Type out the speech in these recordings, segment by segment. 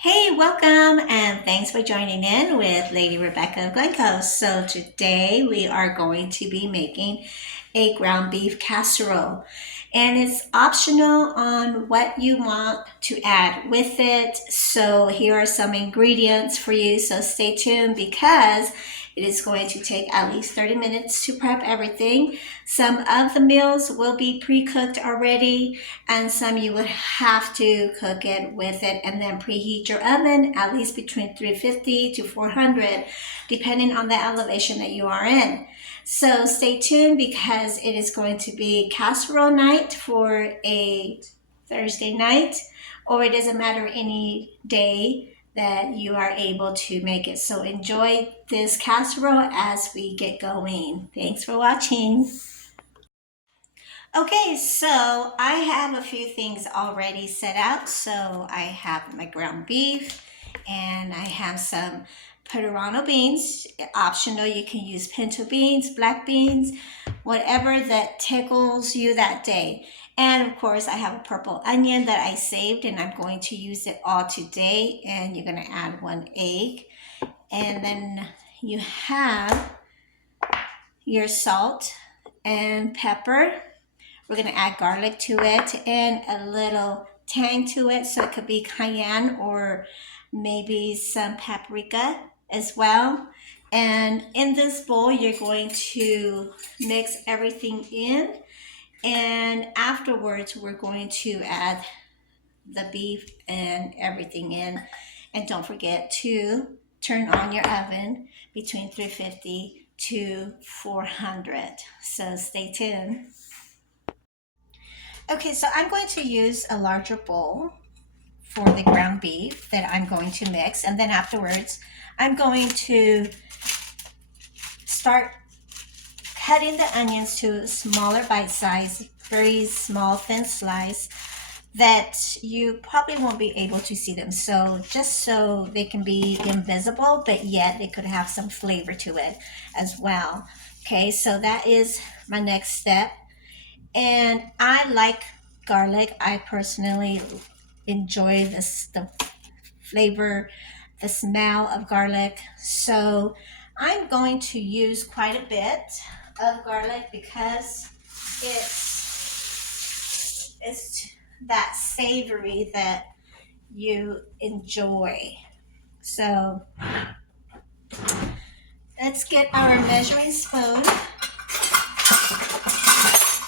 Hey, welcome, and thanks for joining in with Lady Rebecca of Glen Coast. So today we are going to be making a ground beef casserole, and it's optional on what you want to add with it. So here are some ingredients for you, so stay tuned because it is going to take at least 30 minutes to prep everything. Some of the meals will be pre-cooked already, and some you would have to cook it with it and then preheat your oven at least between 350 to 400 depending on the elevation that you are in. So stay tuned because it is going to be casserole night for a Thursday night, or it doesn't matter any day that you are able to make it. So enjoy this casserole as we get going. Thanks for watching. Okay, so I have a few things already set out. So I have my ground beef and I have some Peruano beans. Optional, you can use pinto beans, black beans, whatever that tickles you that day. And of course, I have a purple onion that I saved and I'm going to use it all today. And you're going to add 1 egg. And then you have your salt and pepper. We're going to add garlic to it and a little tang to it. So it could be cayenne or maybe some paprika as well. And in this bowl, you're going to mix everything in. And afterwards, we're going to add the beef and everything in. And don't forget to turn on your oven between 350 to 400. So stay tuned. Okay, so I'm going to use a larger bowl for the ground beef that I'm going to mix. And then afterwards, I'm going to start cutting the onions to smaller bite size, very small, thin slice that you probably won't be able to see them. So just so they can be invisible, but yet they could have some flavor to it as well. Okay, so that is my next step. And I like garlic. I personally enjoy the flavor, the smell of garlic. So I'm going to use quite a bit of garlic because it's that savory that you enjoy. So let's get our measuring spoon,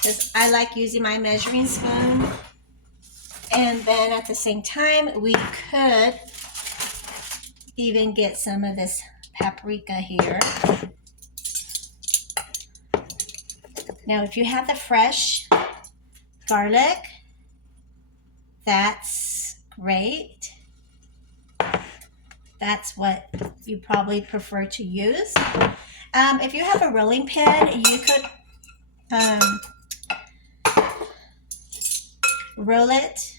because I like using my measuring spoon. And then at the same time, we could even get some of this paprika here. Now, if you have the fresh garlic, that's great. That's what you probably prefer to use. If you have a rolling pin, you could roll it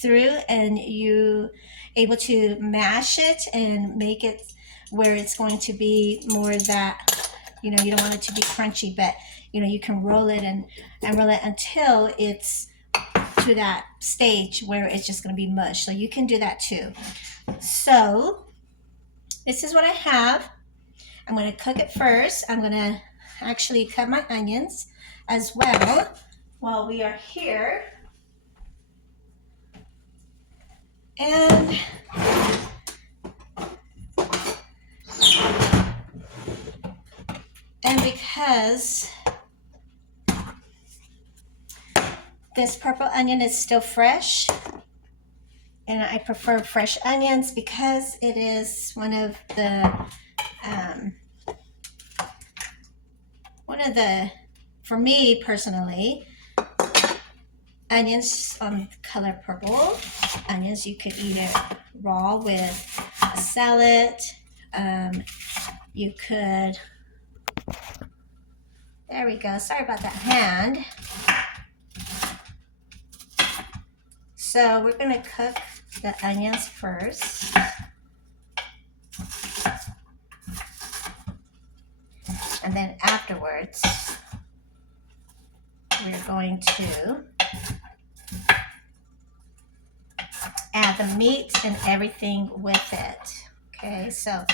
through and you able to mash it and make it where it's going to be more that, you don't want it to be crunchy, but you can roll it and roll it until it's to that stage where it's just going to be mush. So you can do that too. So this is what I have. I'm going to cook it first. I'm going to actually cut my onions as well while we are here. And because this purple onion is still fresh, and I prefer fresh onions because it is one of the for me personally, onions on color purple onions, you could eat it raw with a salad. You could, there we go, sorry about that hand. So we're going to cook the onions first. And then afterwards, we're going to add the meat and everything with it. Okay, so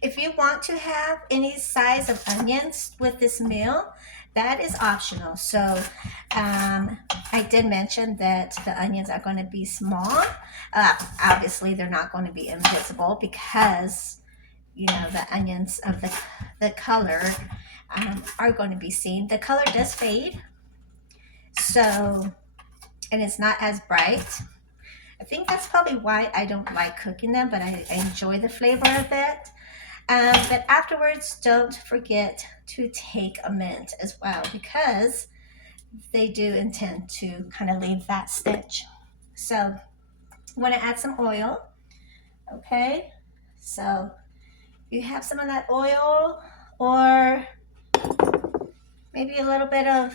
if you want to have any size of onions with this meal, that is optional. So I did mention that the onions are going to be small. Obviously, they're not going to be invisible because, you know, the onions of the color are going to be seen. The color does fade, so, and it's not as bright. I think that's probably why I don't like cooking them, but I enjoy the flavor of it. But afterwards, don't forget to take a mint as well, because they do intend to kind of leave that stench. So I want to add some oil. Okay, so you have some of that oil, or maybe a little bit of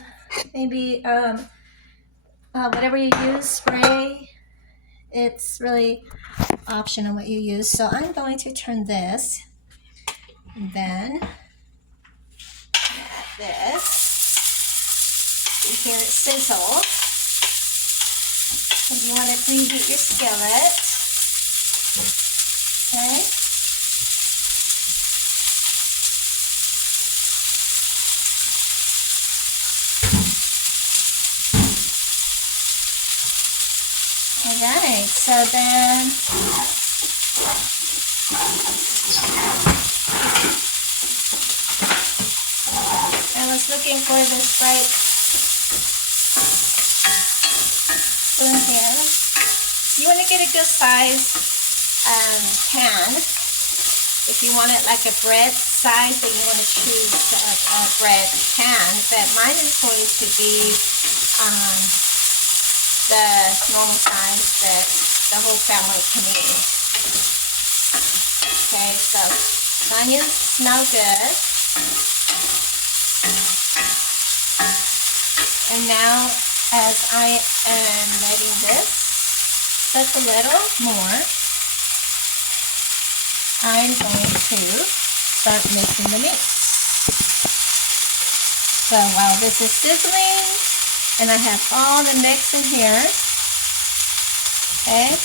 maybe whatever you use, spray. It's really optional what you use. So I'm going to turn this, and then add this. You hear it sizzle. And you want to preheat your skillet. Okay. Alright, so then I was looking for this right spoon here. You want to get a good size pan. If you want it like a bread size, then you want to choose a bread pan. But mine is going to be the normal size that the whole family can eat. Okay, so the onions smell good. And now, as I am letting this cook a little more, I'm going to start mixing the meat. So while this is sizzling, and I have all the mix in here, okay,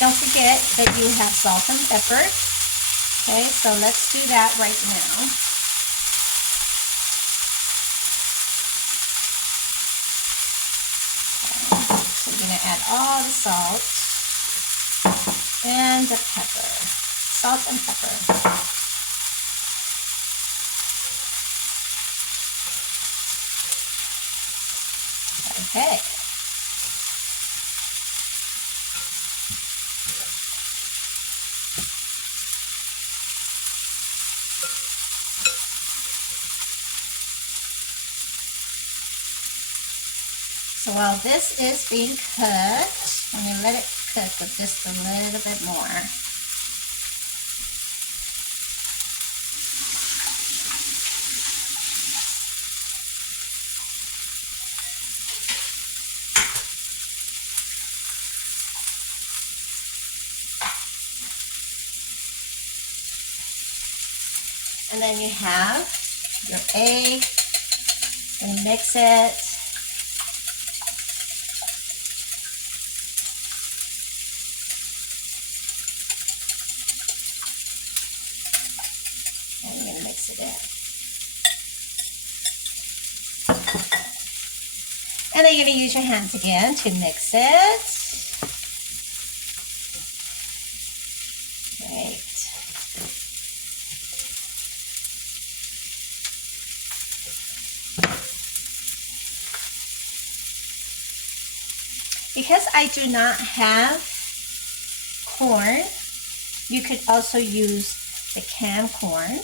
don't forget that you have salt and pepper. Okay, so let's do that right now. So we're going to add all the salt and the pepper. Salt and pepper. Okay. So while this is being cooked, I'm going to let it cook with just a little bit more. And then you have your egg, and mix it. And you're gonna mix it in. And then you're gonna use your hands again to mix it. Great. Because I do not have corn, you could also use the canned corn.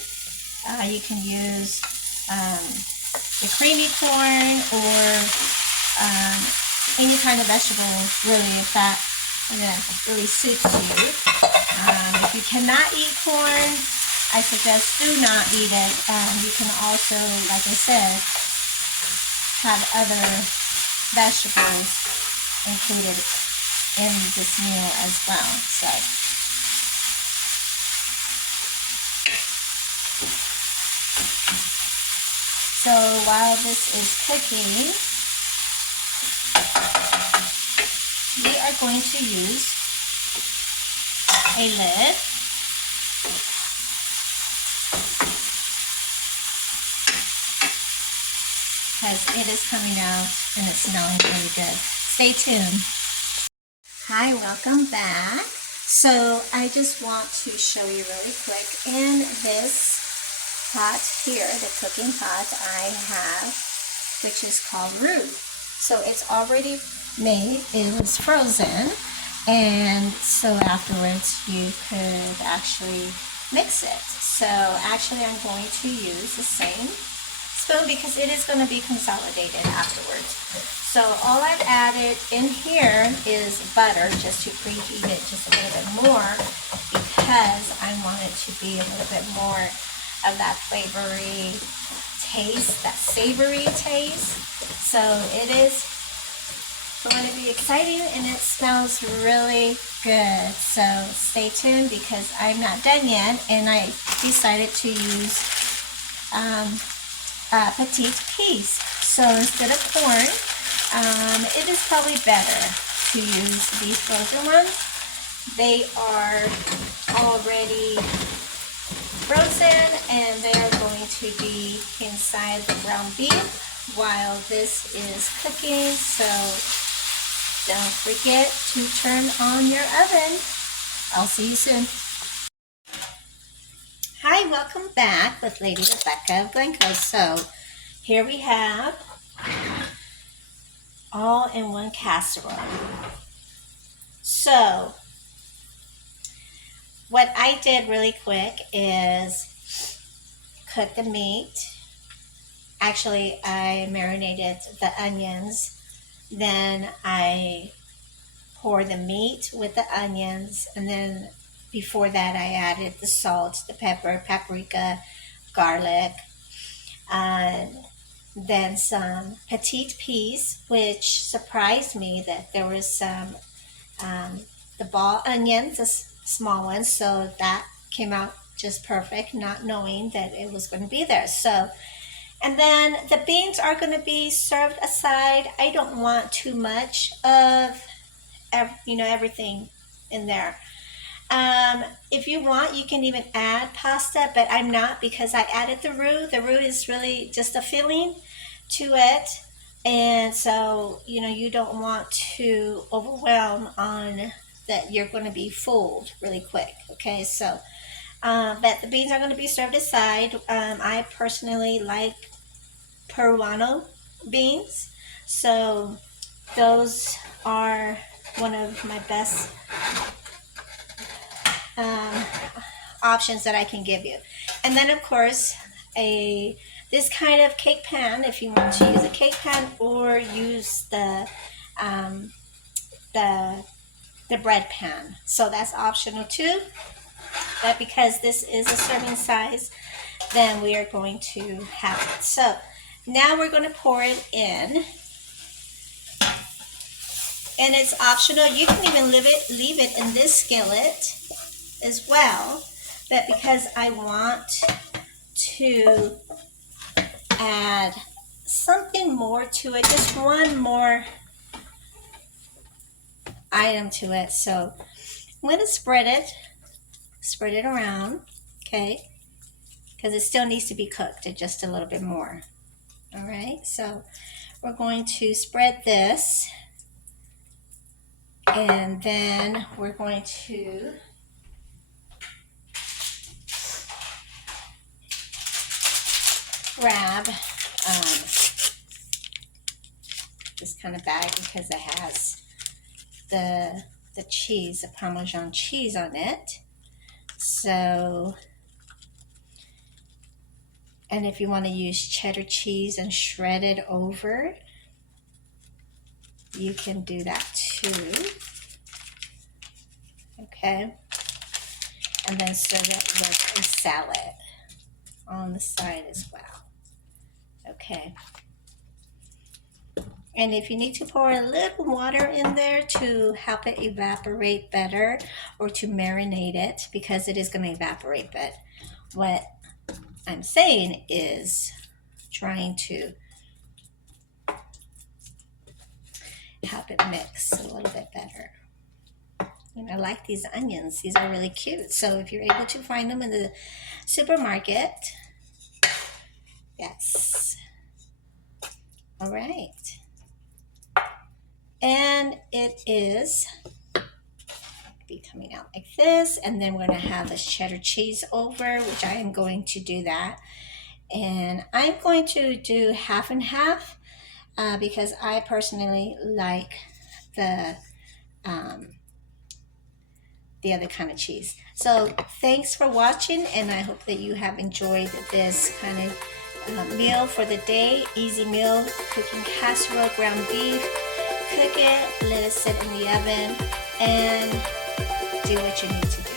You can use the creamy corn, or any kind of vegetable, really, if that really suits you. If you cannot eat corn, I suggest do not eat it. You can also, like I said, have other vegetables included in this meal as well. So So while this is cooking, we are going to use a lid. Because it is coming out and it's smelling really good. Stay tuned. Hi, welcome back. So I just want to show you really quick, in this pot here, the cooking pot I have, which is called roux. So it's already made, it was frozen, and so afterwards you could actually mix it. So actually I'm going to use the same spoon because it is going to be consolidated afterwards. So all I've added in here is butter, just to preheat it just a little bit more, because I want it to be a little bit more of that flavory taste, that savory taste. So it is going to be exciting and it smells really good. So stay tuned because I'm not done yet, and I decided to use petite peas. So instead of corn, it is probably better to use these frozen ones. They are already frozen and they are going to be inside the ground beef while this is cooking. So don't forget to turn on your oven. I'll see you soon. Hi, welcome back with Lady Rebecca of Glencoe. So here we have all-in-one casserole. So what I did really quick is cook the meat. Actually, I marinated the onions. Then I pour the meat with the onions, and then before that I added the salt, the pepper, paprika, garlic, and then some petite peas, which surprised me that there was some the ball onions, the small ones, so that came out just perfect, not knowing that it was going to be there. So, and then the beans are going to be served aside. I don't want too much of everything in there. If you want, you can even add pasta, but I'm not, because I added the roux. The roux is really just a filling to it, and so you don't want to overwhelm on that. You're going to be fooled really quick. Okay, so but the beans are going to be served aside. I personally like Peruano beans, so those are one of my best options that I can give you. And then of course this kind of cake pan, if you want to use a cake pan or use the bread pan, so that's optional too. But because this is a serving size, then we are going to have it. So now we're going to pour it in. And it's optional. You can even leave it in this skillet as well. But because I want to add something more to it, just one more item to it. So I'm going to spread it around, okay? Because it still needs to be cooked just a little bit more. All right, so we're going to spread this. And then we're going to grab this kind of bag because it has the cheese, the Parmesan cheese on it. So, and if you want to use cheddar cheese and shred it over, you can do that too. Okay, and then serve it with a salad on the side as well. Okay, and if you need to pour a little water in there to help it evaporate better, or to marinate it, because it is going to evaporate, but what I'm saying is trying to have it mix a little bit better. And I like these onions. These are really cute. So if you're able to find them in the supermarket, yes. All right. And it is be coming out like this. And then we're going to have this cheddar cheese over, which I am going to do that. And I'm going to do half and half because I personally like the other kind of cheese. So thanks for watching, and I hope that you have enjoyed this kind of meal for the day. Easy meal, cooking casserole, ground beef. Cook it, let it sit in the oven, and do what you need to do.